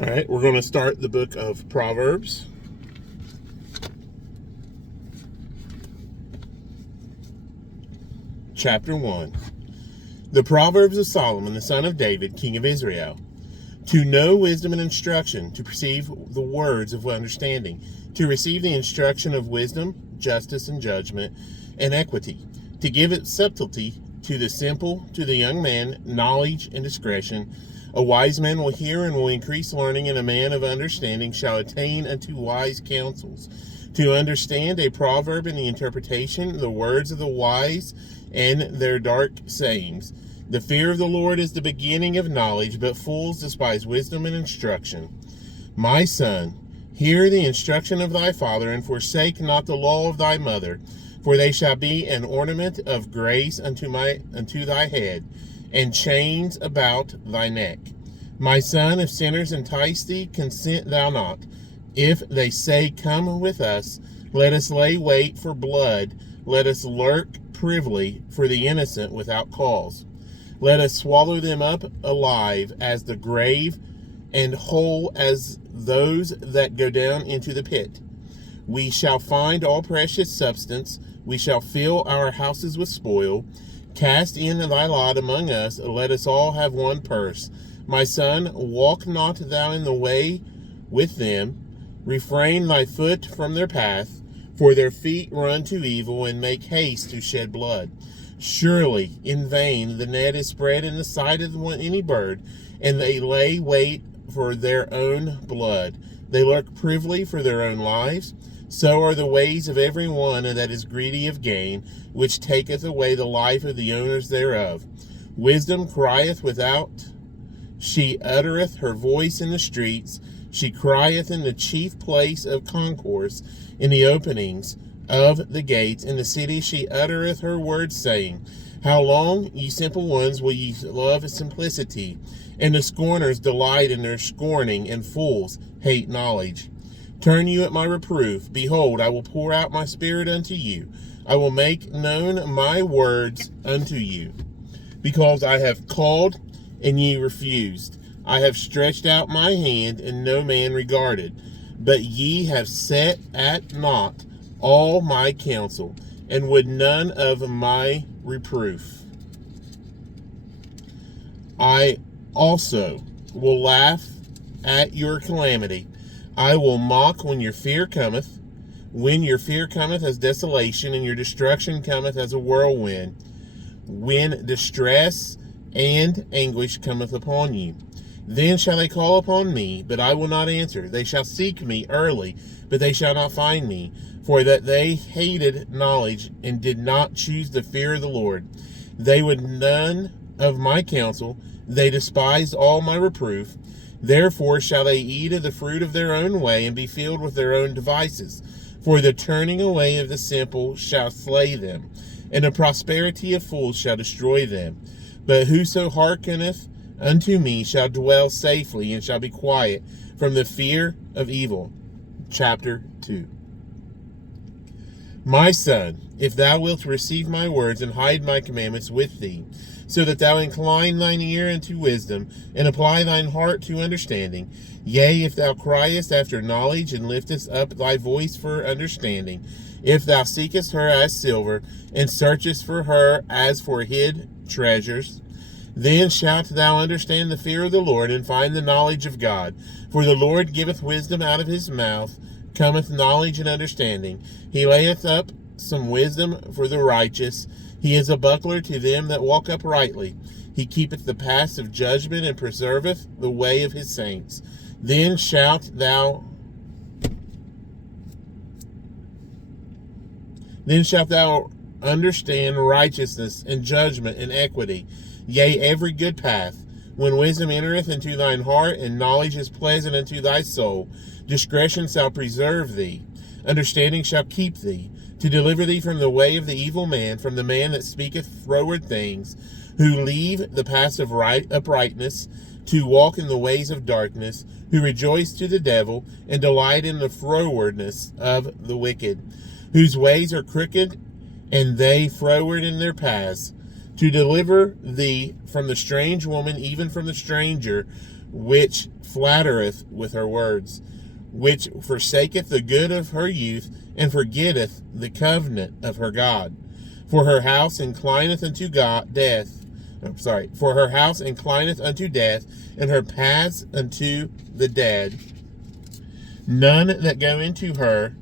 All right, we're going to start the book of Proverbs. Chapter 1. The Proverbs of Solomon, the son of David, king of Israel. To know wisdom and instruction, to perceive the words of understanding, to receive the instruction of wisdom, justice and judgment, and equity, to give it subtlety to the simple, to the young man, knowledge and discretion. A wise man will hear and will increase learning, and a man of understanding shall attain unto wise counsels. To understand a proverb and the interpretation, the words of the wise and their dark sayings. The fear of the Lord is the beginning of knowledge, but fools despise wisdom and instruction. My son, hear the instruction of thy father, and forsake not the law of thy mother, for they shall be an ornament of grace unto thy head, and chains about thy neck. My son, if sinners entice thee, consent thou not. If they say, Come with us, let us lay wait for blood, let us lurk privily for the innocent without cause. Let us swallow them up alive as the grave, and whole as those that go down into the pit. We shall find all precious substance, we shall fill our houses with spoil. Cast in thy lot among us, let us all have one purse. My son, walk not thou in the way with them, refrain thy foot from their path, for their feet run to evil, and make haste to shed blood. Surely in vain the net is spread in the sight of any bird, and they lay wait for their own blood. They lurk privily for their own lives. So are the ways of every one that is greedy of gain, which taketh away the life of the owners thereof. Wisdom crieth without, she uttereth her voice in the streets, she crieth in the chief place of concourse, in the openings of the gates, in the city she uttereth her words, saying, How long, ye simple ones, will ye love simplicity? And the scorners delight in their scorning, and fools hate knowledge. Turn you at my reproof. Behold, I will pour out my spirit unto you. I will make known my words unto you. Because I have called, and ye refused. I have stretched out my hand, and no man regarded. But ye have set at naught all my counsel, and would none of my reproof. I also will laugh at your calamity. I will mock when your fear cometh as desolation, and your destruction cometh as a whirlwind, when distress and anguish cometh upon you. Then shall they call upon me, but I will not answer. They shall seek me early, but they shall not find me, for that they hated knowledge, and did not choose the fear of the Lord. They would none of my counsel, they despised all my reproof. Therefore shall they eat of the fruit of their own way, and be filled with their own devices. For the turning away of the simple shall slay them, and the prosperity of fools shall destroy them. But whoso hearkeneth unto me shall dwell safely, and shall be quiet from the fear of evil. Chapter 2. My son, if thou wilt receive my words, and hide my commandments with thee, so that thou incline thine ear unto wisdom, and apply thine heart to understanding. Yea, if thou criest after knowledge, and liftest up thy voice for understanding, if thou seekest her as silver, and searchest for her as for hid treasures, then shalt thou understand the fear of the Lord, and find the knowledge of God. For the Lord giveth wisdom out of his mouth, cometh knowledge and understanding. He layeth up some wisdom for the righteous. He is a buckler to them that walk uprightly. He keepeth the paths of judgment, and preserveth the way of his saints. Then shalt thou understand righteousness and judgment and equity, yea, every good path. When wisdom entereth into thine heart, and knowledge is pleasant unto thy soul, discretion shall preserve thee, understanding shall keep thee, to deliver thee from the way of the evil man, from the man that speaketh froward things, who leave the paths of uprightness, to walk in the ways of darkness, who rejoice to the devil, and delight in the frowardness of the wicked, whose ways are crooked, and they froward in their paths, to deliver thee from the strange woman, even from the stranger, which flattereth with her words, which forsaketh the good of her youth, and forgetteth the covenant of her God. For her house inclineth unto death. For her house inclineth unto death, and her paths unto the dead. None that go into her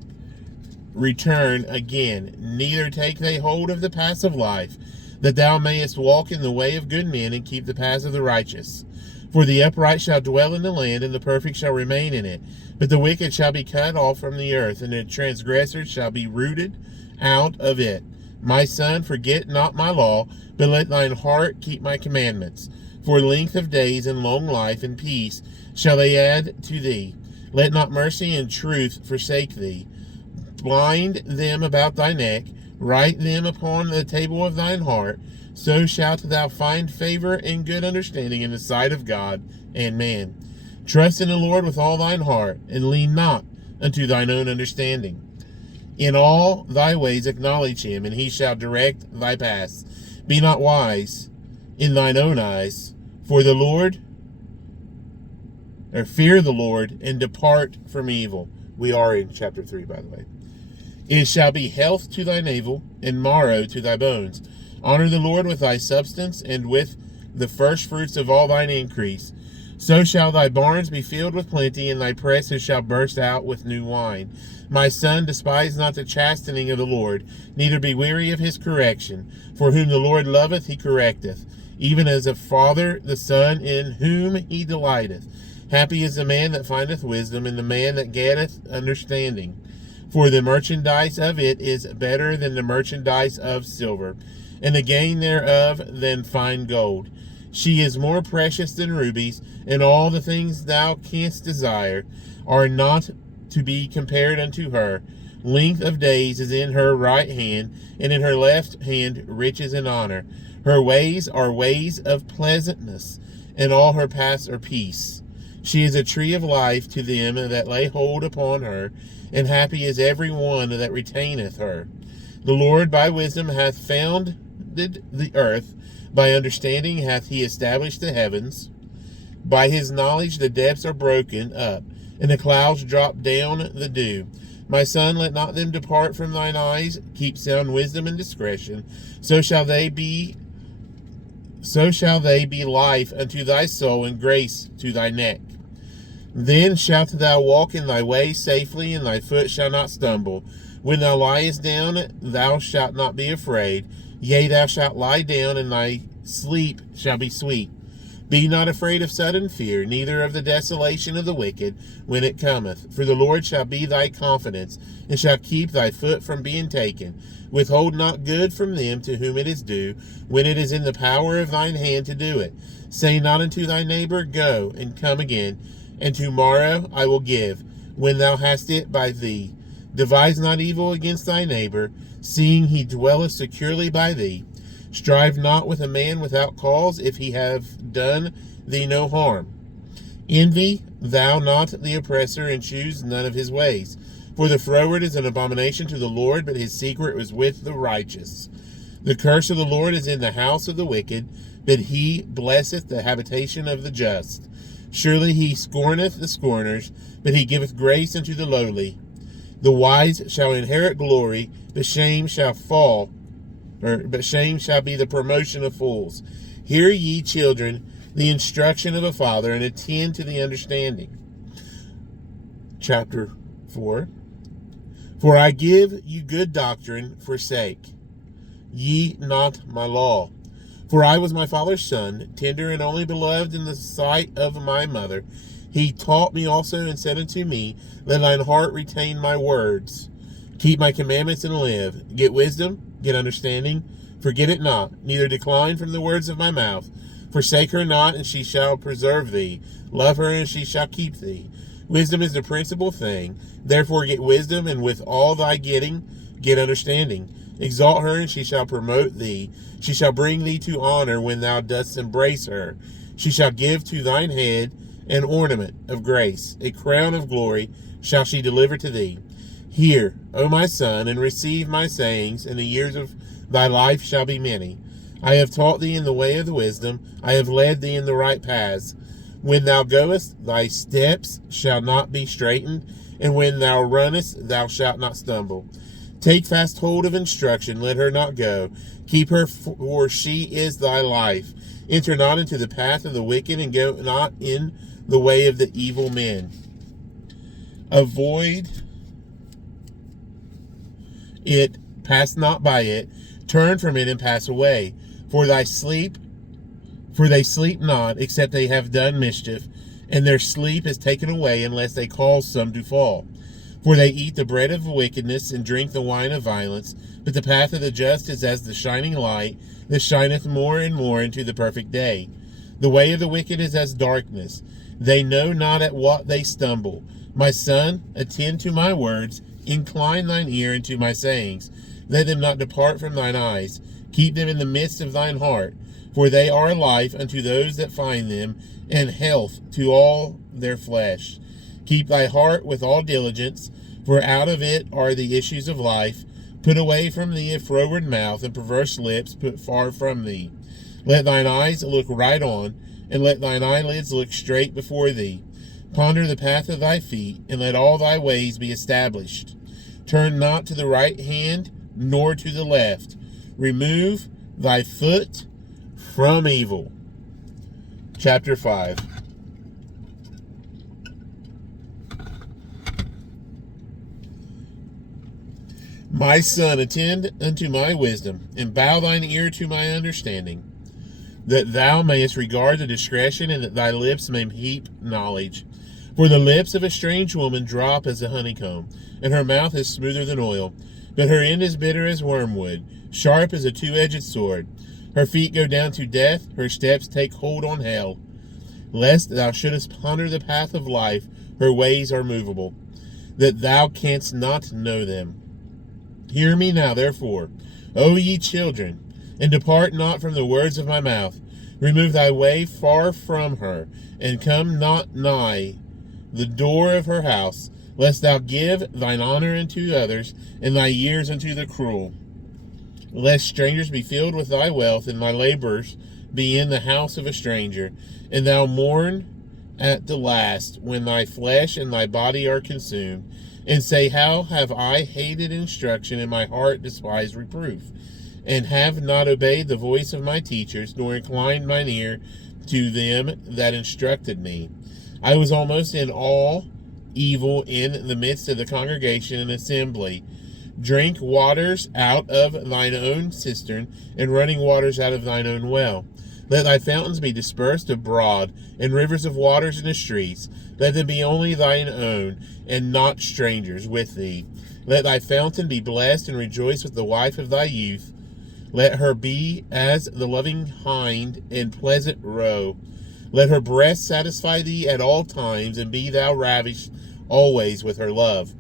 return again, neither take they hold of the paths of life, that thou mayest walk in the way of good men, and keep the paths of the righteous. For the upright shall dwell in the land, and the perfect shall remain in it. But the wicked shall be cut off from the earth, and the transgressors shall be rooted out of it. My son, forget not my law, but let thine heart keep my commandments. For length of days and long life and peace shall they add to thee. Let not mercy and truth forsake thee. Bind them about thy neck, write them upon the table of thine heart. So shalt thou find favor and good understanding in the sight of God and man. Trust in the Lord with all thine heart, and lean not unto thine own understanding. In all thy ways acknowledge him, and he shall direct thy paths. Be not wise in thine own eyes, fear the Lord, and depart from evil. We are in chapter 3, by the way. It shall be health to thy navel, and marrow to thy bones. Honor the Lord with thy substance, and with the first fruits of all thine increase. So shall thy barns be filled with plenty, and thy presses shall burst out with new wine. My son, despise not the chastening of the Lord, neither be weary of his correction. For whom the Lord loveth, he correcteth, even as a father the son in whom he delighteth. Happy is the man that findeth wisdom, and the man that getteth understanding. For the merchandise of it is better than the merchandise of silver, and the gain thereof than fine gold. She is more precious than rubies, and all the things thou canst desire are not to be compared unto her. Length of days is in her right hand, and in her left hand riches and honor. Her ways are ways of pleasantness, and all her paths are peace. She is a tree of life to them that lay hold upon her, and happy is every one that retaineth her. The Lord by wisdom hath founded the earth, by understanding hath he established the heavens. By his knowledge the depths are broken up, and the clouds drop down the dew. My son, let not them depart from thine eyes. Keep sound wisdom and discretion. So shall they be life unto thy soul, and grace to thy neck. Then shalt thou walk in thy way safely, and thy foot shall not stumble. When thou liest down, thou shalt not be afraid. Yea, thou shalt lie down, and thy sleep shall be sweet. Be not afraid of sudden fear, neither of the desolation of the wicked when it cometh. For the Lord shall be thy confidence, and shall keep thy foot from being taken. Withhold not good from them to whom it is due, when it is in the power of thine hand to do it. Say not unto thy neighbor, Go, and come again, and tomorrow I will give, when thou hast it by thee. Devise not evil against thy neighbor, seeing he dwelleth securely by thee. Strive not with a man without cause, if he have done thee no harm. Envy thou not the oppressor, and choose none of his ways. For the froward is an abomination to the Lord, but his secret is with the righteous. The curse of the Lord is in the house of the wicked, but he blesseth the habitation of the just. Surely he scorneth the scorners, but he giveth grace unto the lowly. The wise shall inherit glory, but shame shall be the promotion of fools. Hear ye, children, the instruction of a father, and attend to the understanding. Chapter 4. For I give you good doctrine, forsake ye not my law. For I was my father's son, tender and only beloved in the sight of my mother. He taught me also, and said unto me, Let thine heart retain my words. Keep my commandments and live. Get wisdom, get understanding. Forget it not, neither decline from the words of my mouth. Forsake her not, and she shall preserve thee. Love her, and she shall keep thee. Wisdom is the principal thing. Therefore get wisdom, and with all thy getting, get understanding. Exalt her, and she shall promote thee. She shall bring thee to honor when thou dost embrace her. She shall give to thine head an ornament of grace. A crown of glory shall she deliver to thee. Hear, O my son, and receive my sayings, and the years of thy life shall be many. I have taught thee in the way of the wisdom. I have led thee in the right paths. When thou goest, thy steps shall not be straitened, and when thou runnest, thou shalt not stumble. Take fast hold of instruction, let her not go. Keep her, for she is thy life. Enter not into the path of the wicked, and go not in the way of the evil men. Avoid it, pass not by it, turn from it and pass away. For they sleep not, except they have done mischief, and their sleep is taken away unless they cause some to fall. For they eat the bread of wickedness and drink the wine of violence, but the path of the just is as the shining light that shineth more and more into the perfect day. The way of the wicked is as darkness. They know not at what they stumble. My son, attend to my words, incline thine ear unto my sayings. Let them not depart from thine eyes. Keep them in the midst of thine heart, for they are life unto those that find them, and health to all their flesh. Keep thy heart with all diligence, for out of it are the issues of life. Put away from thee a froward mouth, and perverse lips put far from thee. Let thine eyes look right on, and let thine eyelids look straight before thee. Ponder the path of thy feet, and let all thy ways be established. Turn not to the right hand, nor to the left. Remove thy foot from evil. Chapter 5. My son, attend unto my wisdom, and bow thine ear to my understanding, that thou mayest regard the discretion, and that thy lips may heap knowledge. For the lips of a strange woman drop as a honeycomb, and her mouth is smoother than oil. But her end is bitter as wormwood, sharp as a two-edged sword. Her feet go down to death, her steps take hold on hell. Lest thou shouldest ponder the path of life, her ways are movable, that thou canst not know them. Hear me now, therefore, O ye children, and depart not from the words of my mouth. Remove thy way far from her, and come not nigh the door of her house, lest thou give thine honor unto others, and thy years unto the cruel. Lest strangers be filled with thy wealth, and thy labors be in the house of a stranger, and thou mourn at the last, when thy flesh and thy body are consumed, and say, How have I hated instruction, and my heart despised reproof, and have not obeyed the voice of my teachers, nor inclined mine ear to them that instructed me. I was almost in all evil in the midst of the congregation and assembly. Drink waters out of thine own cistern, and running waters out of thine own well. Let thy fountains be dispersed abroad, and rivers of waters in the streets. Let them be only thine own, and not strangers with thee. Let thy fountain be blessed, and rejoice with the wife of thy youth. Let her be as the loving hind and pleasant roe. Let her breast satisfy thee at all times, and be thou ravished always with her love.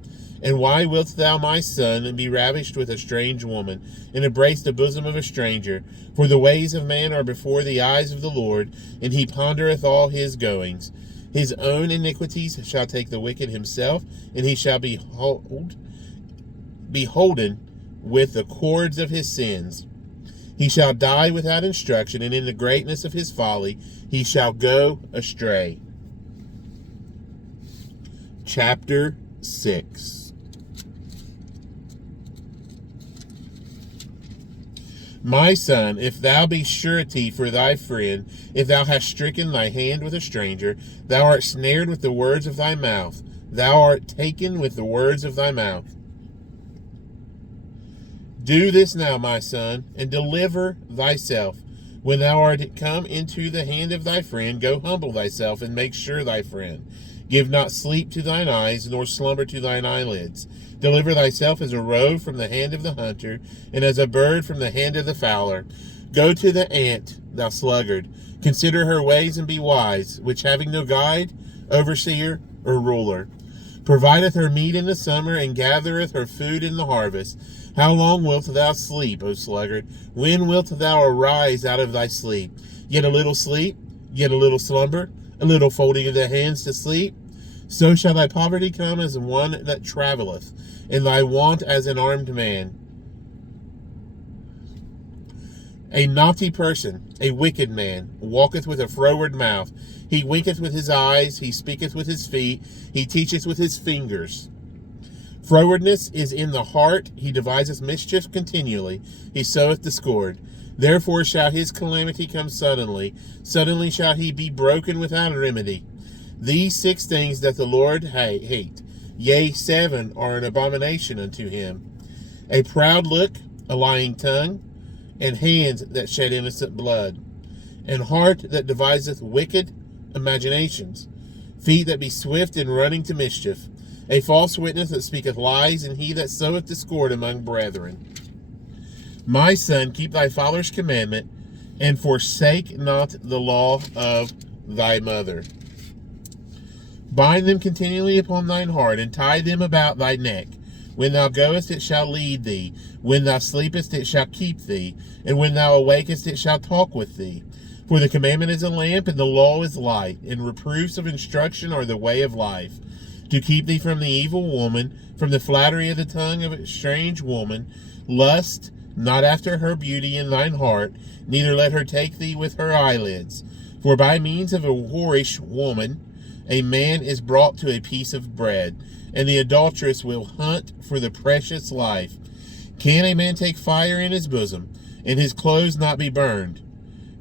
And why wilt thou, my son, be ravished with a strange woman, and embrace the bosom of a stranger? For the ways of man are before the eyes of the Lord, and he pondereth all his goings. His own iniquities shall take the wicked himself, and he shall be beholden with the cords of his sins. He shall die without instruction, and in the greatness of his folly he shall go astray. Chapter 6. My son, if thou be surety for thy friend, if thou hast stricken thy hand with a stranger, thou art snared with the words of thy mouth. Thou art taken with the words of thy mouth. Do this now, my son, and deliver thyself. When thou art come into the hand of thy friend, go humble thyself, and make sure thy friend. Give not sleep to thine eyes, nor slumber to thine eyelids. Deliver thyself as a roe from the hand of the hunter, and as a bird from the hand of the fowler. Go to the ant, thou sluggard. Consider her ways, and be wise, which having no guide, overseer, or ruler, provideth her meat in the summer, and gathereth her food in the harvest. How long wilt thou sleep, O sluggard? When wilt thou arise out of thy sleep? Yet a little sleep, yet a little slumber, a little folding of the hands to sleep. So shall thy poverty come as one that travelleth, and thy want as an armed man. A naughty person, a wicked man, walketh with a froward mouth. He winketh with his eyes, he speaketh with his feet, he teacheth with his fingers. Frowardness is in the heart, he deviseth mischief continually, he soweth discord. Therefore shall his calamity come suddenly, suddenly shall he be broken without remedy. These 6 things doth the Lord hate, yea, 7 are an abomination unto him: a proud look, a lying tongue, and hands that shed innocent blood, and heart that deviseth wicked imaginations, feet that be swift in running to mischief, a false witness that speaketh lies, and he that soweth discord among brethren. My son, keep thy father's commandment, and forsake not the law of thy mother. Bind them continually upon thine heart, and tie them about thy neck. When thou goest, it shall lead thee. When thou sleepest, it shall keep thee. And when thou awakest, it shall talk with thee. For the commandment is a lamp, and the law is light, and reproofs of instruction are the way of life. To keep thee from the evil woman, from the flattery of the tongue of a strange woman. Lust not after her beauty in thine heart, neither let her take thee with her eyelids. For by means of a whorish woman, a man is brought to a piece of bread, and the adulteress will hunt for the precious life. Can a man take fire in his bosom, and his clothes not be burned?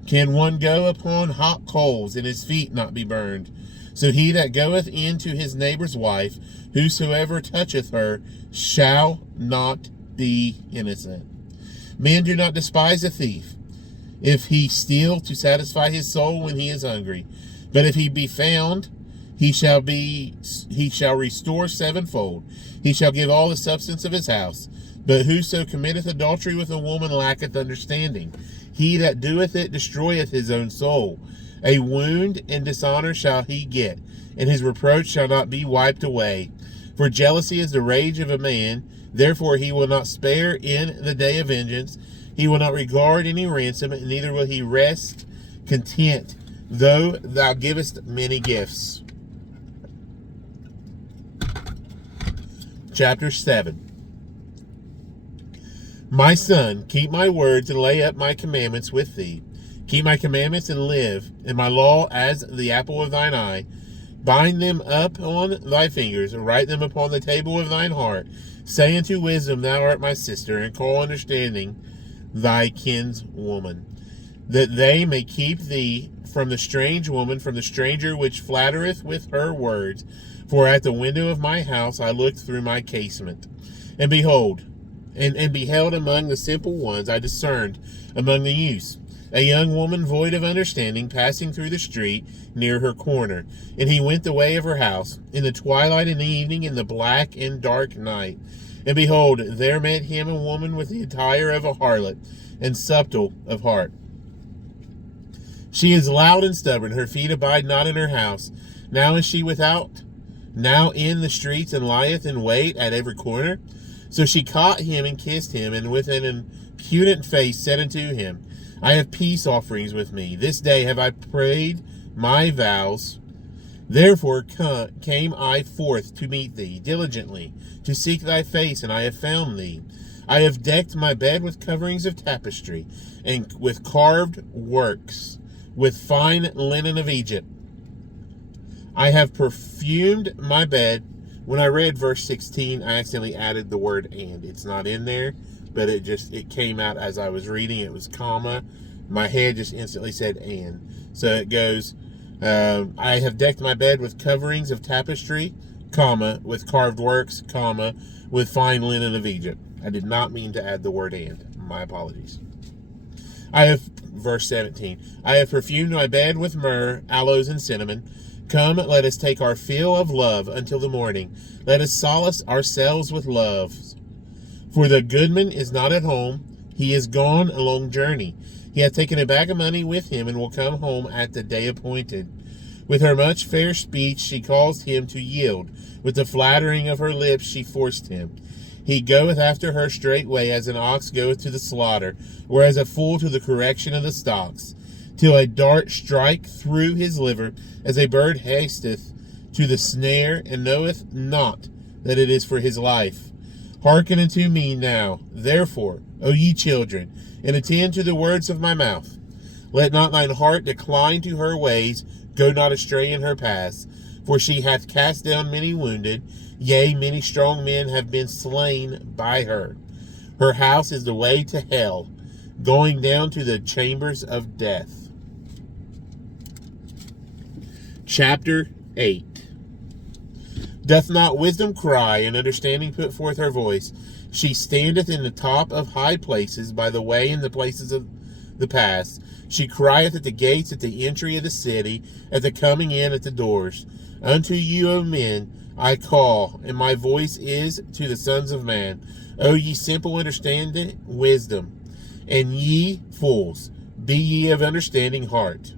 Can one go upon hot coals, and his feet not be burned? So he that goeth in to his neighbor's wife, whosoever toucheth her, shall not be innocent. Men do not despise a thief, if he steal to satisfy his soul when he is hungry. But if he be found, he shall restore 7-fold. He shall give all the substance of his house. But whoso committeth adultery with a woman lacketh understanding. He that doeth it destroyeth his own soul. A wound and dishonor shall he get, and his reproach shall not be wiped away. For jealousy is the rage of a man, therefore he will not spare in the day of vengeance. He will not regard any ransom, neither will he rest content, though thou givest many gifts. Chapter 7. My son, keep my words and lay up my commandments with thee. Keep my commandments and live, and my law as the apple of thine eye. Bind them up on thy fingers, and write them upon the table of thine heart. Say unto wisdom, thou art my sister, and call understanding thy kinswoman, that they may keep thee from the strange woman, from the stranger which flattereth with her words. For at the window of my house I looked through my casement, and behold, and beheld among the simple ones, I discerned among the youths, a young woman void of understanding, passing through the street near her corner. And he went the way of her house, in the twilight, in the evening, in the black and dark night. And behold, there met him a woman with the attire of a harlot, and subtle of heart. She is loud and stubborn, her feet abide not in her house. Now is she without, now in the streets, and lieth in wait at every corner. So she caught him and kissed him, and with an impudent face said unto him, I have peace offerings with me. This day have I prayed my vows. Therefore came I forth to meet thee diligently, to seek thy face, and I have found thee. I have decked my bed with coverings of tapestry, and with carved works, with fine linen of Egypt. I have perfumed my bed. When I read verse 16, I accidentally added the word and. It's not in there, but it came out as I was reading. It was comma. My head just instantly said and. So it goes, I have decked my bed with coverings of tapestry, comma, with carved works, comma, with fine linen of Egypt. I did not mean to add the word and. My apologies. Verse 17, I have perfumed my bed with myrrh, aloes, and cinnamon. Come, let us take our fill of love until the morning. Let us solace ourselves with love. For the goodman is not at home. He is gone a long journey. He hath taken a bag of money with him, and will come home at the day appointed. With her much fair speech she caused him to yield. With the flattering of her lips she forced him. He goeth after her straightway, as an ox goeth to the slaughter, or as a fool to the correction of the stocks, till a dart strike through his liver, as a bird hasteth to the snare, and knoweth not that it is for his life. Hearken unto me now, therefore, O ye children, and attend to the words of my mouth. Let not thine heart decline to her ways, go not astray in her paths. For she hath cast down many wounded, yea, many strong men have been slain by her. Her house is the way to hell, going down to the chambers of death. Chapter 8. Doth not wisdom cry, and understanding put forth her voice? She standeth in the top of high places, by the way in the places of the pass. She crieth at the gates, at the entry of the city, at the coming in at the doors. Unto you, O men, I call, and my voice is to the sons of man. O ye simple, understanding wisdom, and ye fools, be ye of understanding heart.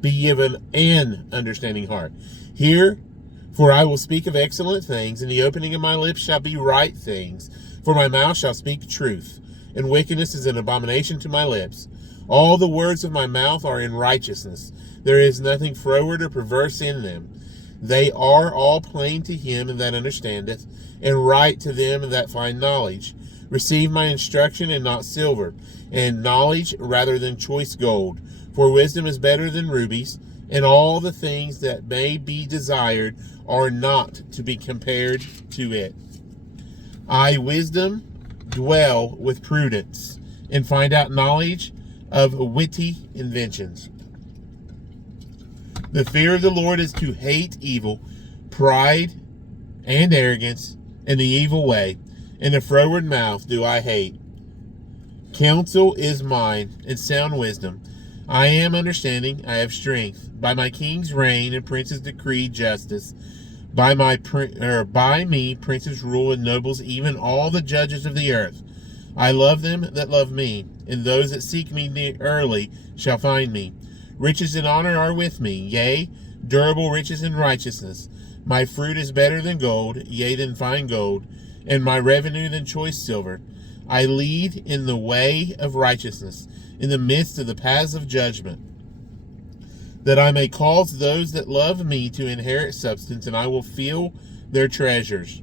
Be ye of an understanding heart. Hear, for I will speak of excellent things, and the opening of my lips shall be right things. For my mouth shall speak truth, and wickedness is an abomination to my lips. All the words of my mouth are in righteousness. There is nothing froward or perverse in them. They are all plain to him that understandeth, and right to them that find knowledge. Receive my instruction, and not silver, and knowledge rather than choice gold. For wisdom is better than rubies, and all the things that may be desired are not to be compared to it. I, wisdom, dwell with prudence, and find out knowledge of witty inventions. The fear of the Lord is to hate evil, pride and arrogance, and the evil way, and the froward mouth do I hate. Counsel is mine, and sound wisdom. I am understanding, I have strength. By my king's reign and princes decree justice. By me princes rule, and nobles, even all the judges of the earth. I love them that love me, and those that seek me early shall find me. Riches and honor are with me, yea, durable riches and righteousness. My fruit is better than gold, yea, than fine gold, and my revenue than choice silver. I lead in the way of righteousness, in the midst of the paths of judgment, that I may cause those that love me to inherit substance, and I will fill their treasures.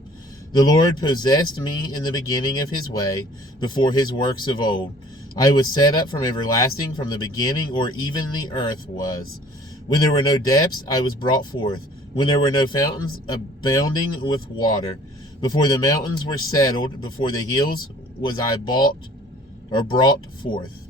The Lord possessed me in the beginning of his way, before his works of old. I was set up from everlasting, from the beginning, or even the earth was. When there were no depths, I was brought forth. When there were no fountains abounding with water. Before the mountains were settled, before the hills was I brought forth.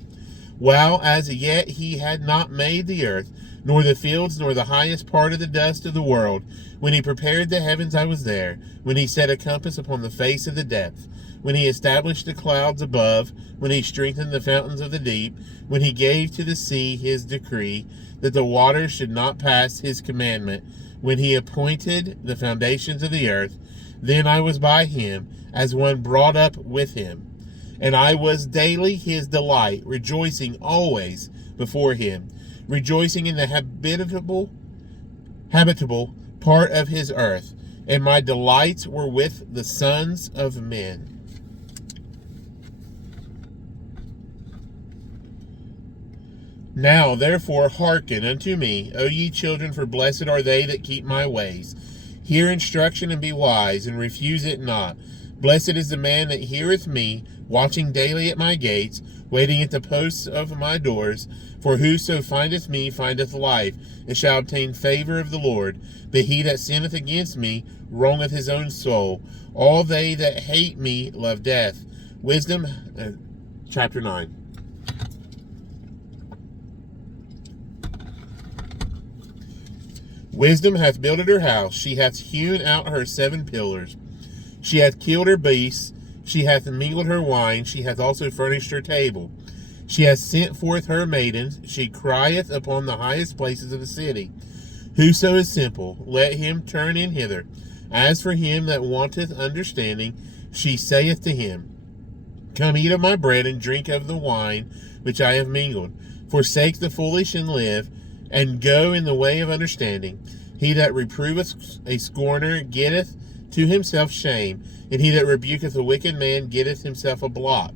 While as yet he had not made the earth, nor the fields, nor the highest part of the dust of the world. When he prepared the heavens, I was there. When he set a compass upon the face of the depth. When he established the clouds above. When he strengthened the fountains of the deep. When he gave to the sea his decree, that the waters should not pass his commandment. When he appointed the foundations of the earth. Then I was by him, as one brought up with him. And I was daily his delight, rejoicing always before him, rejoicing in the habitable part of his earth, and my delights were with the sons of men. Now therefore hearken unto me, O ye children, for blessed are they that keep my ways. Hear instruction, and be wise, and refuse it not. Blessed is the man that heareth me, watching daily at my gates, waiting at the posts of my doors. For whoso findeth me findeth life, and shall obtain favor of the Lord. But he that sinneth against me wrongeth his own soul. All they that hate me love death. Wisdom, chapter 9. Wisdom hath builded her house, she hath hewn out her 7 pillars. She hath killed her beasts, she hath mingled her wine, she hath also furnished her table. She hath sent forth her maidens, she crieth upon the highest places of the city. Whoso is simple, let him turn in hither. As for him that wanteth understanding, she saith to him, Come eat of my bread, and drink of the wine which I have mingled. Forsake the foolish and live, and go in the way of understanding. He that reproveth a scorner getteth to himself shame, and he that rebuketh a wicked man getteth himself a blot.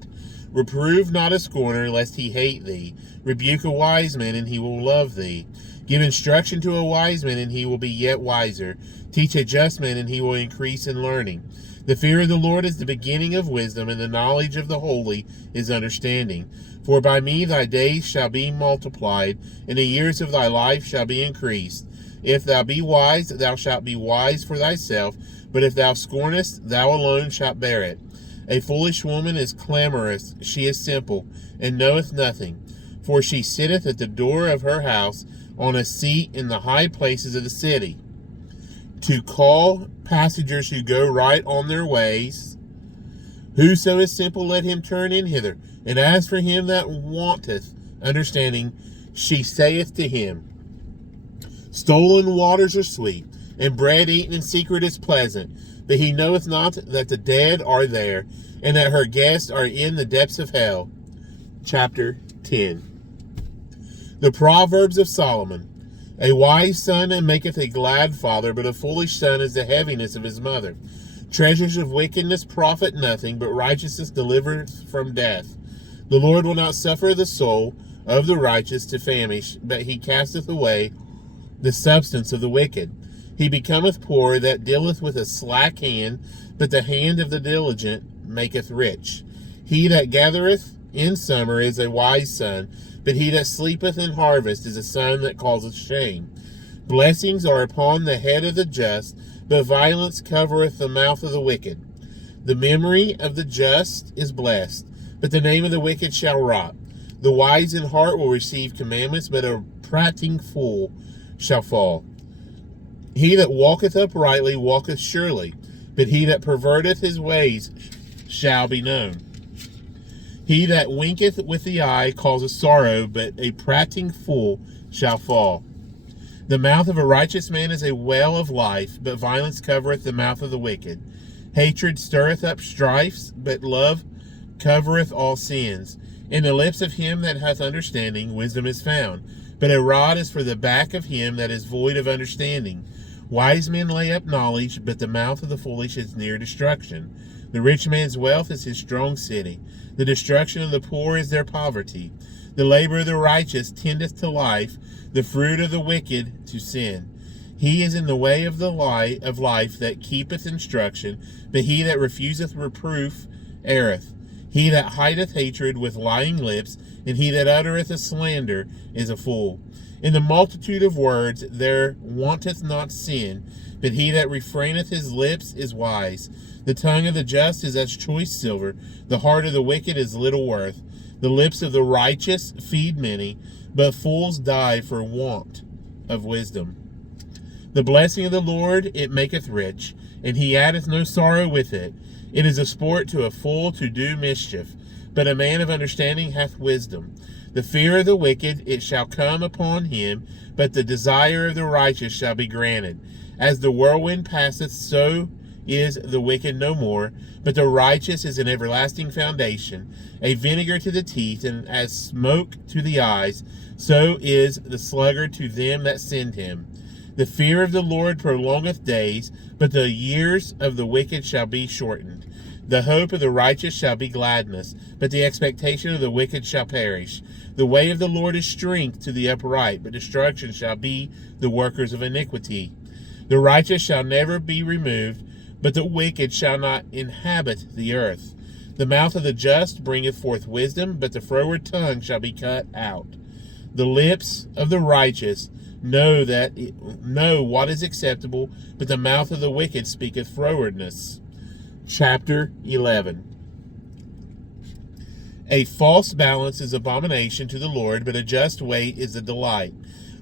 Reprove not a scorner, lest he hate thee. Rebuke a wise man, and he will love thee. Give instruction to a wise man, and he will be yet wiser. Teach a just man, and he will increase in learning. The fear of the Lord is the beginning of wisdom, and the knowledge of the holy is understanding. For by me thy days shall be multiplied, and the years of thy life shall be increased. If thou be wise, thou shalt be wise for thyself, but if thou scornest, thou alone shalt bear it. A foolish woman is clamorous, she is simple, and knoweth nothing. For she sitteth at the door of her house, on a seat in the high places of the city, to call passengers who go right on their ways. Whoso is simple, let him turn in hither. And as for him that wanteth understanding, she saith to him, Stolen waters are sweet, and bread eaten in secret is pleasant. But he knoweth not that the dead are there, and that her guests are in the depths of hell. Chapter 10. The Proverbs of Solomon. A wise son maketh a glad father, but a foolish son is the heaviness of his mother. Treasures of wickedness profit nothing, but righteousness delivereth from death. The Lord will not suffer the soul of the righteous to famish, but he casteth away the substance of the wicked. He becometh poor that dealeth with a slack hand, but the hand of the diligent maketh rich. He that gathereth in summer is a wise son, but he that sleepeth in harvest is a son that causeth shame. Blessings are upon the head of the just, but violence covereth the mouth of the wicked. The memory of the just is blessed, but the name of the wicked shall rot. The wise in heart will receive commandments, but a prating fool shall fall. He that walketh uprightly walketh surely, but he that perverteth his ways shall be known. He that winketh with the eye causeth sorrow, but a prating fool shall fall. The mouth of a righteous man is a well of life, but violence covereth the mouth of the wicked. Hatred stirreth up strifes, but love covereth all sins. In the lips of him that hath understanding wisdom is found, but a rod is for the back of him that is void of understanding. Wise men lay up knowledge, but the mouth of the foolish is near destruction. The rich man's wealth is his strong city. The destruction of the poor is their poverty. The labor of the righteous tendeth to life, the fruit of the wicked to sin. He is in the way of the light of life that keepeth instruction, but he that refuseth reproof erreth. He that hideth hatred with lying lips, and he that uttereth a slander is a fool. In the multitude of words there wanteth not sin, but he that refraineth his lips is wise. The tongue of the just is as choice silver, the heart of the wicked is little worth. The lips of the righteous feed many, but fools die for want of wisdom. The blessing of the Lord, it maketh rich, and he addeth no sorrow with it. It is a sport to a fool to do mischief, but a man of understanding hath wisdom. The fear of the wicked, it shall come upon him, but the desire of the righteous shall be granted. As the whirlwind passeth, so is the wicked no more, but the righteous is an everlasting foundation, a vinegar to the teeth, and as smoke to the eyes, so is the sluggard to them that send him. The fear of the Lord prolongeth days, but the years of the wicked shall be shortened. The hope of the righteous shall be gladness, but the expectation of the wicked shall perish. The way of the Lord is strength to the upright, but destruction shall be the workers of iniquity. The righteous shall never be removed, but the wicked shall not inhabit the earth. The mouth of the just bringeth forth wisdom, but the froward tongue shall be cut out. The lips of the righteous know what is acceptable, but the mouth of the wicked speaketh frowardness. Chapter 11. A false balance is abomination to the Lord, but a just weight is a delight.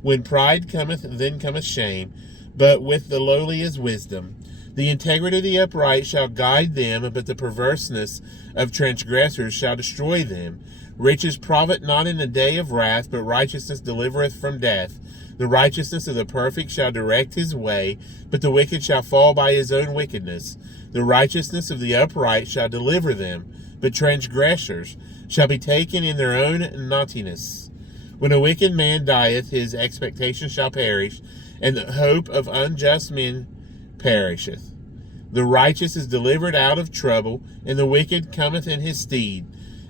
When pride cometh, then cometh shame, but with the lowly is wisdom. The integrity of the upright shall guide them, but the perverseness of transgressors shall destroy them. Riches profit not in the day of wrath, but righteousness delivereth from death. The righteousness of the perfect shall direct his way, but the wicked shall fall by his own wickedness. The righteousness of the upright shall deliver them, but transgressors shall be taken in their own naughtiness. When a wicked man dieth, his expectation shall perish, and the hope of unjust men perisheth. The righteous is delivered out of trouble, and the wicked cometh in his stead.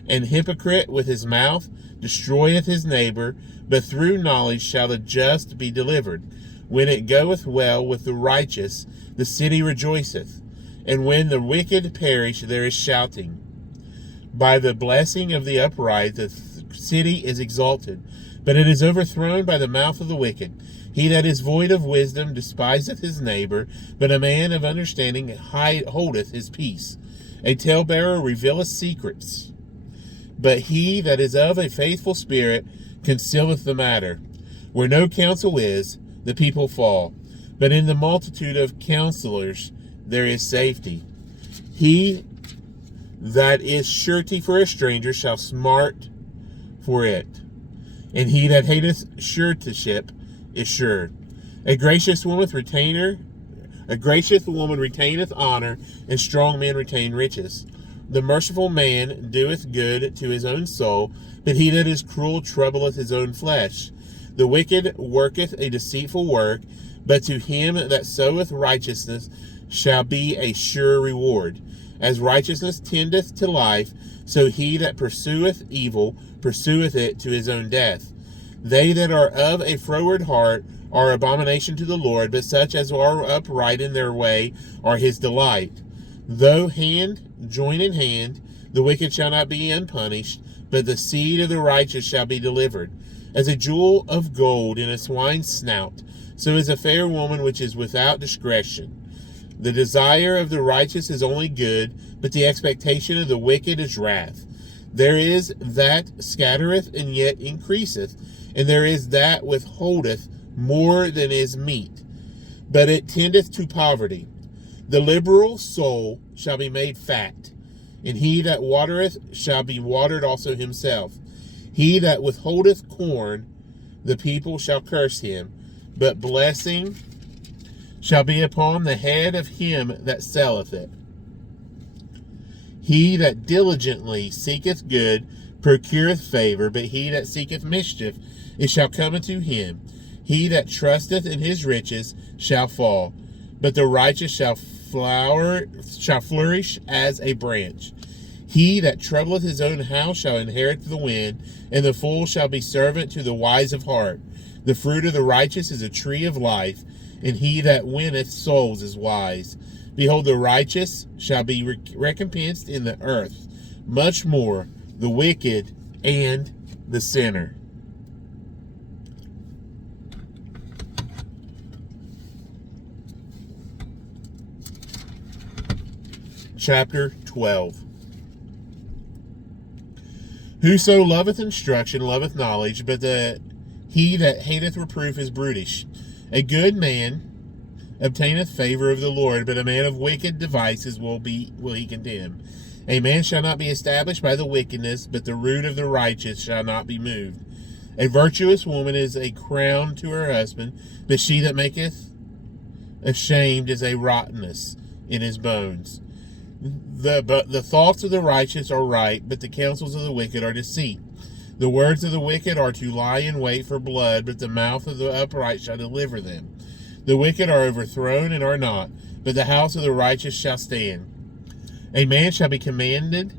An hypocrite with his mouth destroyeth his neighbor, but through knowledge shall the just be delivered. When it goeth well with the righteous, the city rejoiceth, and when the wicked perish, there is shouting. By the blessing of the upright, the city is exalted, but it is overthrown by the mouth of the wicked. He that is void of wisdom despiseth his neighbor, but a man of understanding holdeth his peace. A talebearer revealeth secrets, but he that is of a faithful spirit concealeth the matter. Where no counsel is, the people fall, but in the multitude of counselors there is safety. He that is surety for a stranger shall smart for it, and he that hateth suretyship is sure. A gracious woman retaineth honor, and strong men retain riches. The merciful man doeth good to his own soul, but he that is cruel troubleth his own flesh. The wicked worketh a deceitful work, but to him that soweth righteousness shall be a sure reward. As righteousness tendeth to life, so he that pursueth evil pursueth it to his own death. They that are of a froward heart are abomination to the Lord, but such as are upright in their way are his delight. Though hand join in hand, the wicked shall not be unpunished, but the seed of the righteous shall be delivered. As a jewel of gold in a swine's snout, so is a fair woman which is without discretion. The desire of the righteous is only good, but the expectation of the wicked is wrath. There is that scattereth and yet increaseth, and there is that withholdeth more than is meet, but it tendeth to poverty. The liberal soul shall be made fat, and he that watereth shall be watered also himself. He that withholdeth corn, the people shall curse him, but blessing shall be upon the head of him that selleth it. He that diligently seeketh good procureth favor, but he that seeketh mischief, it shall come unto him. He that trusteth in his riches shall fall, but the righteous shall flourish as a branch. He that troubleth his own house shall inherit the wind, and the fool shall be servant to the wise of heart. The fruit of the righteous is a tree of life, and he that winneth souls is wise. Behold, the righteous shall be recompensed in the earth, much more the wicked and the sinner. Chapter 12. Whoso loveth instruction loveth knowledge, but he that hateth reproof is brutish. A good man obtaineth favor of the Lord, but a man of wicked devices will he condemn. A man shall not be established by the wickedness, but the root of the righteous shall not be moved. A virtuous woman is a crown to her husband, but she that maketh ashamed is a rottenness in his bones. The thoughts of the righteous are right, but the counsels of the wicked are deceit. The words of the wicked are to lie in wait for blood, but the mouth of the upright shall deliver them. The wicked are overthrown and are not, but the house of the righteous shall stand. A man shall be commanded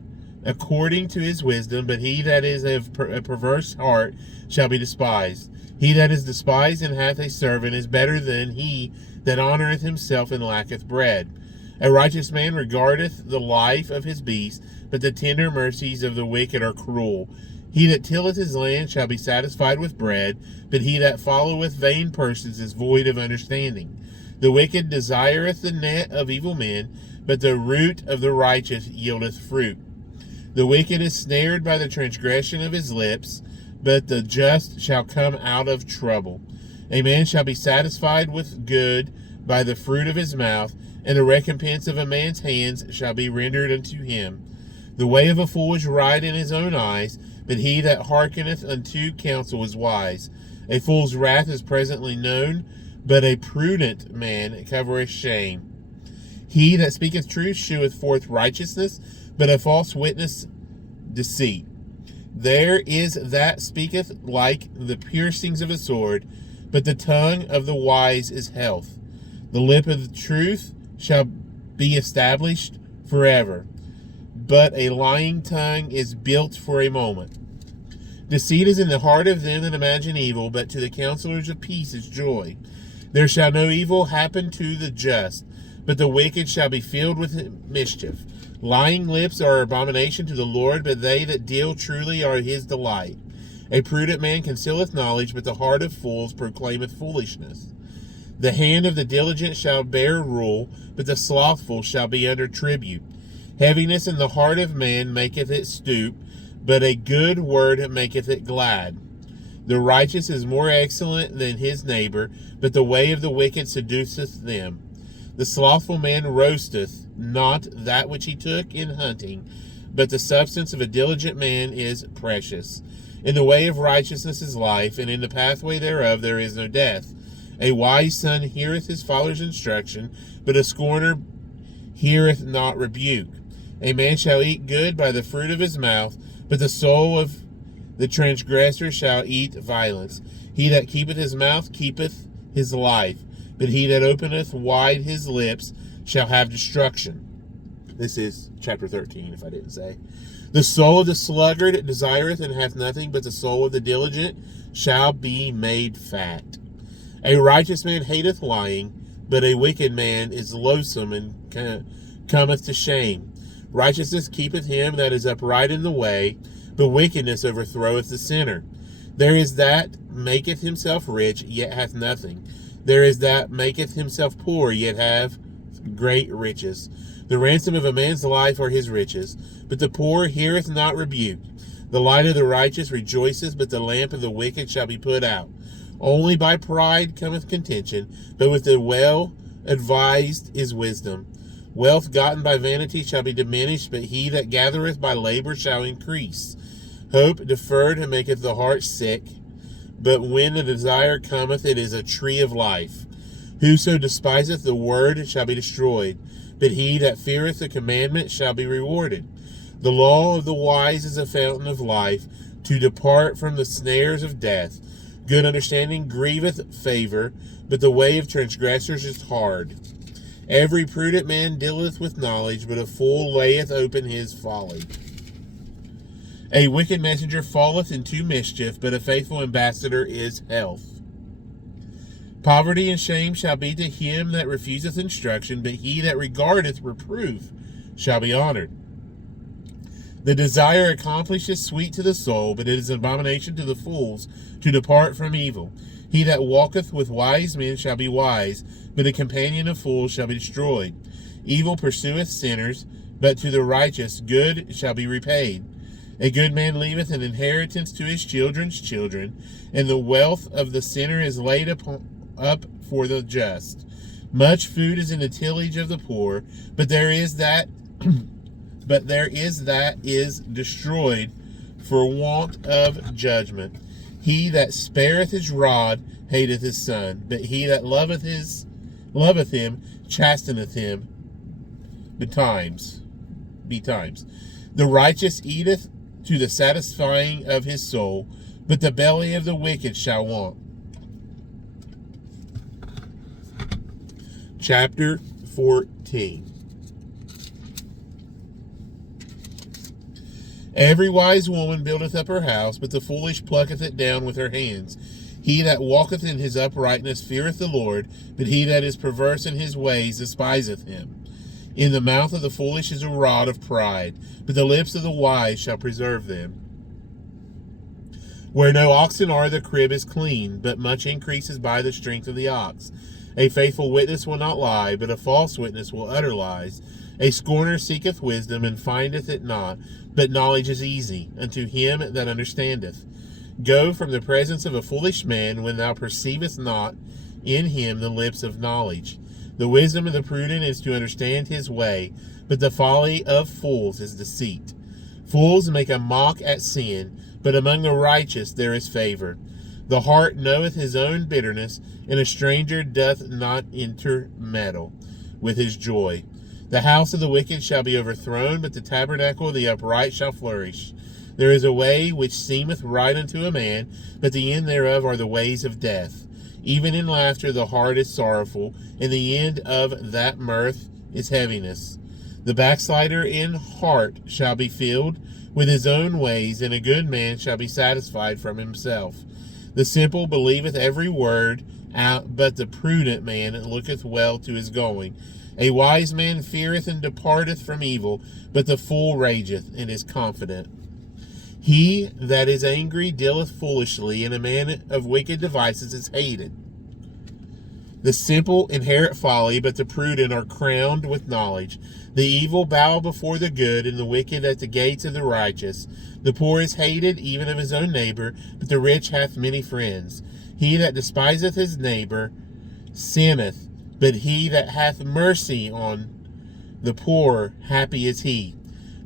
according to his wisdom, but he that is of a perverse heart shall be despised. He that is despised and hath a servant is better than he that honoureth himself and lacketh bread. A righteous man regardeth the life of his beast, but the tender mercies of the wicked are cruel. He that tilleth his land shall be satisfied with bread, but he that followeth vain persons is void of understanding. The wicked desireth the net of evil men, but the root of the righteous yieldeth fruit. The wicked is snared by the transgression of his lips, but the just shall come out of trouble. A man shall be satisfied with good by the fruit of his mouth, and the recompense of a man's hands shall be rendered unto him. The way of a fool is right in his own eyes, but he that hearkeneth unto counsel is wise. A fool's wrath is presently known, but a prudent man covereth shame. He that speaketh truth sheweth forth righteousness, but a false witness deceit. There is that speaketh like the piercings of a sword, but the tongue of the wise is health. The lip of the truth shall be established forever, but a lying tongue is built for a moment. Deceit is in the heart of them that imagine evil, but to the counselors of peace is joy. There shall no evil happen to the just, but the wicked shall be filled with mischief. Lying lips are abomination to the Lord, but they that deal truly are his delight. A prudent man concealeth knowledge, but the heart of fools proclaimeth foolishness. The hand of the diligent shall bear rule, but the slothful shall be under tribute. Heaviness in the heart of man maketh it stoop, but a good word maketh it glad. The righteous is more excellent than his neighbor, but the way of the wicked seduceth them. The slothful man roasteth not that which he took in hunting, but the substance of a diligent man is precious. In the way of righteousness is life, and in the pathway thereof there is no death. A wise son heareth his father's instruction, but a scorner heareth not rebuke. A man shall eat good by the fruit of his mouth, but the soul of the transgressor shall eat violence. He that keepeth his mouth keepeth his life, but he that openeth wide his lips shall have destruction. This is chapter 13, if I didn't say. The soul of the sluggard desireth and hath nothing, but the soul of the diligent shall be made fat. A righteous man hateth lying, but a wicked man is loathsome and cometh to shame. Righteousness keepeth him that is upright in the way, but wickedness overthroweth the sinner. There is that maketh himself rich, yet hath nothing. There is that maketh himself poor, yet have great riches. The ransom of a man's life are his riches, but the poor heareth not rebuke. The light of the righteous rejoiceth, but the lamp of the wicked shall be put out. Only by pride cometh contention, but with the well advised is wisdom. Wealth gotten by vanity shall be diminished, but he that gathereth by labor shall increase. Hope deferred maketh the heart sick, but when the desire cometh, it is a tree of life. Whoso despiseth the word shall be destroyed, but he that feareth the commandment shall be rewarded. The law of the wise is a fountain of life, to depart from the snares of death. Good understanding grieveth favor, but the way of transgressors is hard. Every prudent man dealeth with knowledge, but a fool layeth open his folly. A wicked messenger falleth into mischief, but a faithful ambassador is health. Poverty and shame shall be to him that refuseth instruction, but he that regardeth reproof shall be honored. The desire accomplished is sweet to the soul, but it is an abomination to the fools to depart from evil. He that walketh with wise men shall be wise, but a companion of fools shall be destroyed. Evil pursueth sinners, but to the righteous good shall be repaid. A good man leaveth an inheritance to his children's children, and the wealth of the sinner is laid up for the just. Much food is in the tillage of the poor, but there is that is destroyed for want of judgment. He that spareth his rod hateth his son, but he that loveth him chasteneth him betimes. The righteous eateth to the satisfying of his soul, but the belly of the wicked shall want. Chapter 14. Every wise woman buildeth up her house, but the foolish plucketh it down with her hands. He that walketh in his uprightness feareth the Lord, but he that is perverse in his ways despiseth him. In the mouth of the foolish is a rod of pride, but the lips of the wise shall preserve them. Where no oxen are, the crib is clean, but much increases by the strength of the ox. A faithful witness will not lie, but a false witness will utter lies. A scorner seeketh wisdom, and findeth it not, but knowledge is easy unto him that understandeth. Go from the presence of a foolish man, when thou perceivest not in him the lips of knowledge. The wisdom of the prudent is to understand his way, but the folly of fools is deceit. Fools make a mock at sin, but among the righteous there is favor. The heart knoweth his own bitterness, and a stranger doth not intermeddle with his joy. The house of the wicked shall be overthrown, but the tabernacle of the upright shall flourish. There is a way which seemeth right unto a man, but the end thereof are the ways of death. Even in laughter the heart is sorrowful, and the end of that mirth is heaviness. The backslider in heart shall be filled with his own ways, and a good man shall be satisfied from himself. The simple believeth every word, but the prudent man looketh well to his going. A wise man feareth and departeth from evil, but the fool rageth and is confident. He that is angry dealeth foolishly, and a man of wicked devices is hated. The simple inherit folly, but the prudent are crowned with knowledge. The evil bow before the good, and the wicked at the gates of the righteous. The poor is hated even of his own neighbor, but the rich hath many friends. He that despiseth his neighbor sinneth, but he that hath mercy on the poor, happy is he.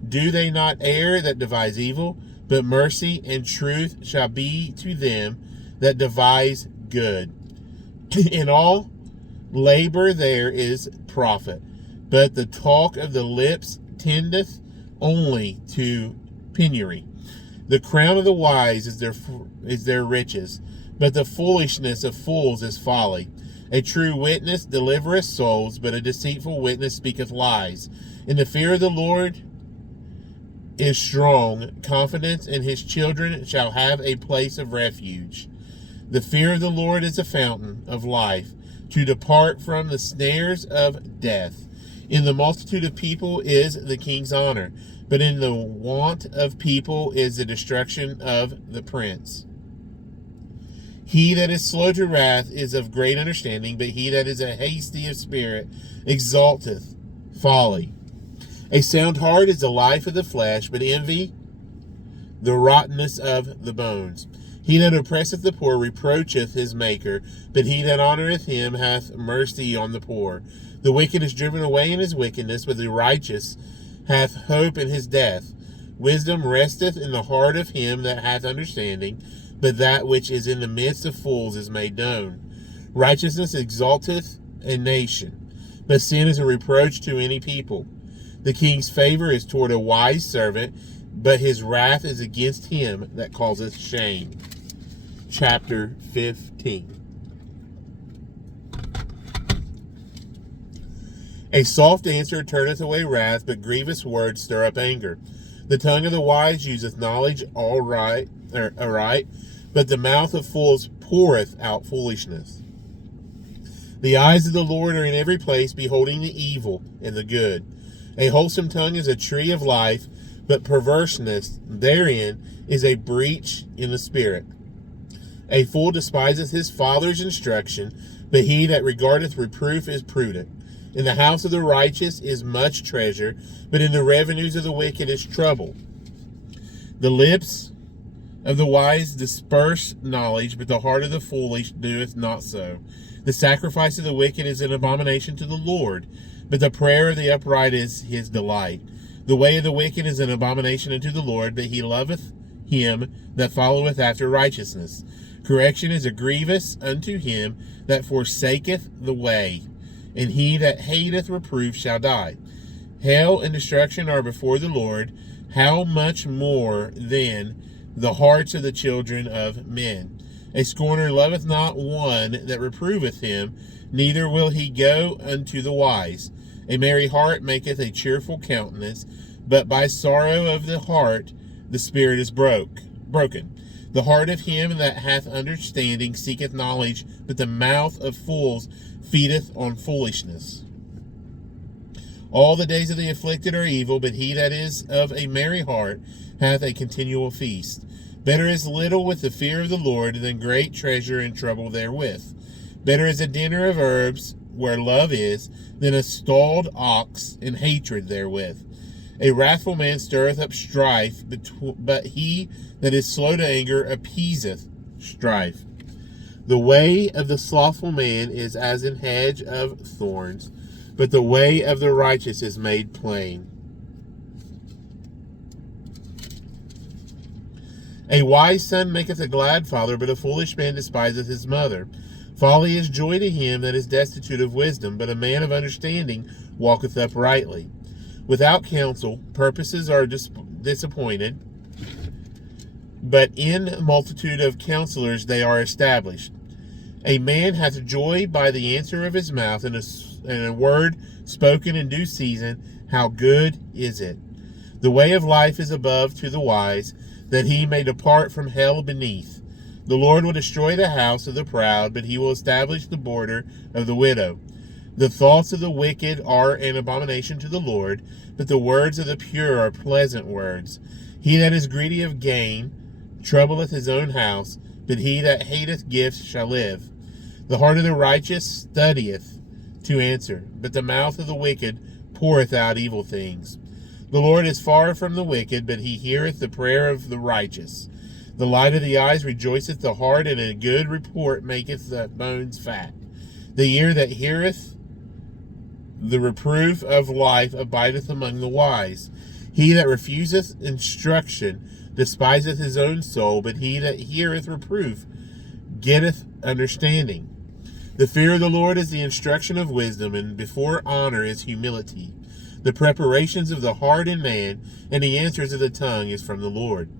Do they not err that devise evil? But mercy and truth shall be to them that devise good. In all labor there is profit, but the talk of the lips tendeth only to penury. The crown of the wise is their riches, but the foolishness of fools is folly. A true witness delivereth souls, but a deceitful witness speaketh lies. In the fear of the Lord is strong. Confidence in his children shall have a place of refuge. The fear of the Lord is a fountain of life, to depart from the snares of death. In the multitude of people is the king's honor, but in the want of people is the destruction of the prince. He that is slow to wrath is of great understanding, but he that is a hasty of spirit exalteth folly. A sound heart is the life of the flesh, but envy the rottenness of the bones. He that oppresseth the poor reproacheth his maker, but he that honoureth him hath mercy on the poor. The wicked is driven away in his wickedness, but the righteous hath hope in his death. Wisdom resteth in the heart of him that hath understanding, but that which is in the midst of fools is made known. Righteousness exalteth a nation, but sin is a reproach to any people. The king's favor is toward a wise servant, but his wrath is against him that causeth shame. Chapter 15. A soft answer turneth away wrath, but grievous words stir up anger. The tongue of the wise useth knowledge aright, but the mouth of fools poureth out foolishness. The eyes of the Lord are in every place, beholding the evil and the good. A wholesome tongue is a tree of life, but perverseness therein is a breach in the spirit. A fool despiseth his father's instruction, but he that regardeth reproof is prudent. In the house of the righteous is much treasure, but in the revenues of the wicked is trouble. The lips of the wise disperse knowledge, but the heart of the foolish doeth not so. The sacrifice of the wicked is an abomination to the Lord, but the prayer of the upright is his delight. The way of the wicked is an abomination unto the Lord, but he loveth him that followeth after righteousness. Correction is a grievous unto him that forsaketh the way, and he that hateth reproof shall die. Hell and destruction are before the Lord. How much more then the hearts of the children of men? A scorner loveth not one that reproveth him, neither will he go unto the wise. A merry heart maketh a cheerful countenance, but by sorrow of the heart the spirit is broken. The heart of him that hath understanding seeketh knowledge, but the mouth of fools feedeth on foolishness. All the days of the afflicted are evil, but he that is of a merry heart hath a continual feast. Better is little with the fear of the Lord than great treasure and trouble therewith. Better is a dinner of herbs where love is than a stalled ox and hatred therewith. A wrathful man stirreth up strife, but he that is slow to anger appeaseth strife. The way of the slothful man is as an hedge of thorns, but the way of the righteous is made plain. A wise son maketh a glad father, but a foolish man despiseth his mother. Folly is joy to him that is destitute of wisdom, but a man of understanding walketh uprightly. Without counsel, purposes are disappointed, but in multitude of counselors they are established. A man hath joy by the answer of his mouth, and a word spoken in due season, how good is it! The way of life is above to the wise, that he may depart from hell beneath. The Lord will destroy the house of the proud, but he will establish the border of the widow. The thoughts of the wicked are an abomination to the Lord, but the words of the pure are pleasant words. He that is greedy of gain troubleth his own house, but he that hateth gifts shall live. The heart of the righteous studieth to answer, but the mouth of the wicked poureth out evil things. The Lord is far from the wicked, but he heareth the prayer of the righteous. The light of the eyes rejoiceth the heart, and a good report maketh the bones fat. The ear that heareth the reproof of life abideth among the wise. He that refuseth instruction despiseth his own soul, but he that heareth reproof getteth understanding. The fear of the Lord is the instruction of wisdom, and before honor is humility. The preparations of the heart in man, and the answers of the tongue is from the Lord.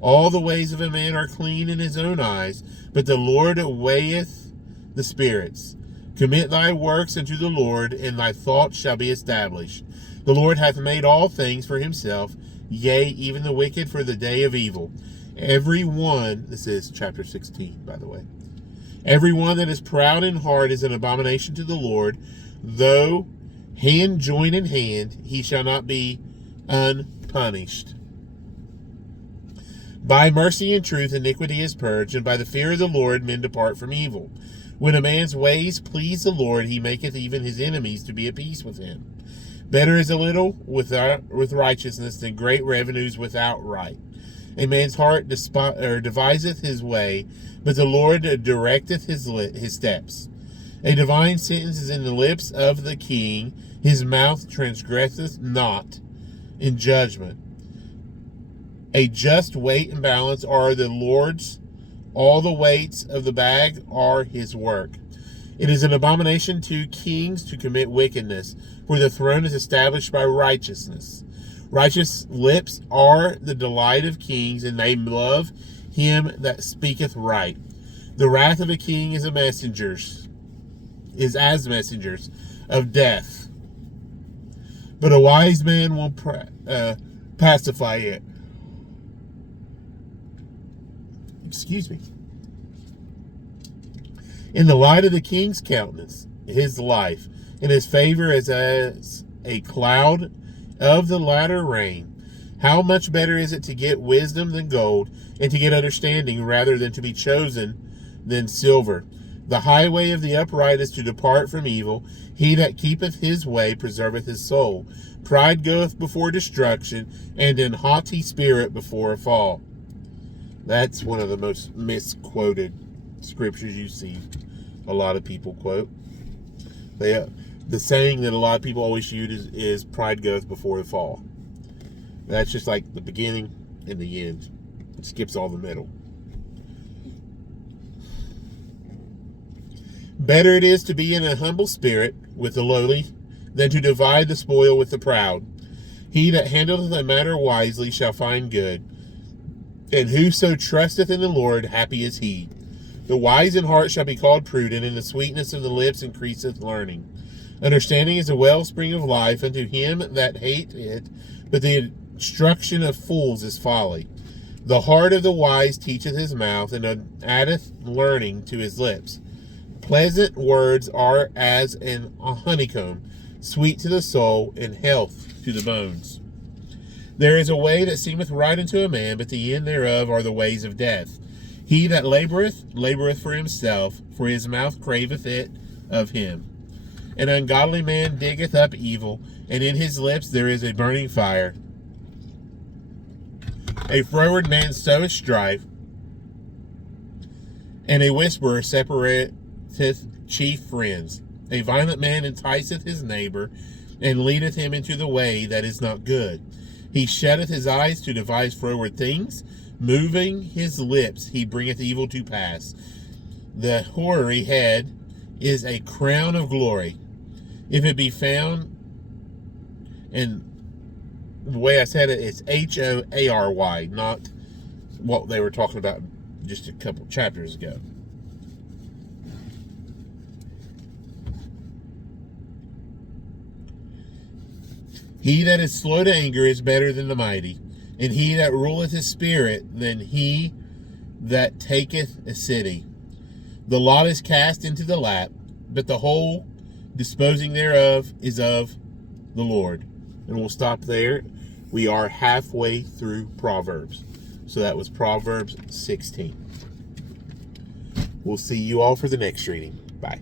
All the ways of a man are clean in his own eyes, but the Lord weigheth the spirits. Commit thy works unto the Lord, and thy thoughts shall be established. The Lord hath made all things for himself, yea, even the wicked for the day of evil. Every one, this is chapter 16, by the way. Every one that is proud in heart is an abomination to the Lord. Though hand join in hand, he shall not be unpunished. By mercy and truth iniquity is purged, and by the fear of the Lord men depart from evil. When a man's ways please the Lord, he maketh even his enemies to be at peace with him. Better is a little with righteousness than great revenues without right. A man's heart deviseth his way, but the Lord directeth his steps. A divine sentence is in the lips of the king. His mouth transgresseth not in judgment. A just weight and balance are the Lord's. All the weights of the bag are his work. It is an abomination to kings to commit wickedness, for the throne is established by righteousness. Righteous lips are the delight of kings, and they love him that speaketh right. The wrath of a king is as messengers of death, but a wise man will pacify it. Excuse me. In the light of the king's countenance, his life, and his favor is as a cloud of the latter rain. How much better is it to get wisdom than gold, and to get understanding rather than to be chosen than silver? The highway of the upright is to depart from evil. He that keepeth his way preserveth his soul. Pride goeth before destruction, and an haughty spirit before a fall. That's one of the most misquoted scriptures you see a lot of people quote. The saying that a lot of people always use is pride goeth before the fall. That's just like the beginning and the end. It skips all the middle. Better it is to be in a humble spirit with the lowly than to divide the spoil with the proud. He that handleth a matter wisely shall find good, and whoso trusteth in the Lord, happy is he. The wise in heart shall be called prudent, and the sweetness of the lips increaseth learning. Understanding is a wellspring of life unto him that hate it, but the instruction of fools is folly. The heart of the wise teacheth his mouth, and addeth learning to his lips. Pleasant words are as an honeycomb, sweet to the soul, and health to the bones. There is a way that seemeth right unto a man, but the end thereof are the ways of death. He that laboureth for himself, for his mouth craveth it of him. An ungodly man diggeth up evil, and in his lips there is a burning fire. A froward man soweth strife, and a whisperer separateth chief friends. A violent man enticeth his neighbor, and leadeth him into the way that is not good. He shutteth his eyes to devise froward things. Moving his lips, he bringeth evil to pass. The hoary head is a crown of glory, if it be found. And the way I said it, it's Hoary, not what they were talking about just a couple chapters ago. He that is slow to anger is better than the mighty, and he that ruleth his spirit than he that taketh a city. The lot is cast into the lap, but the whole disposing thereof is of the Lord. And we'll stop there. We are halfway through Proverbs. So that was Proverbs 16. We'll see you all for the next reading. Bye.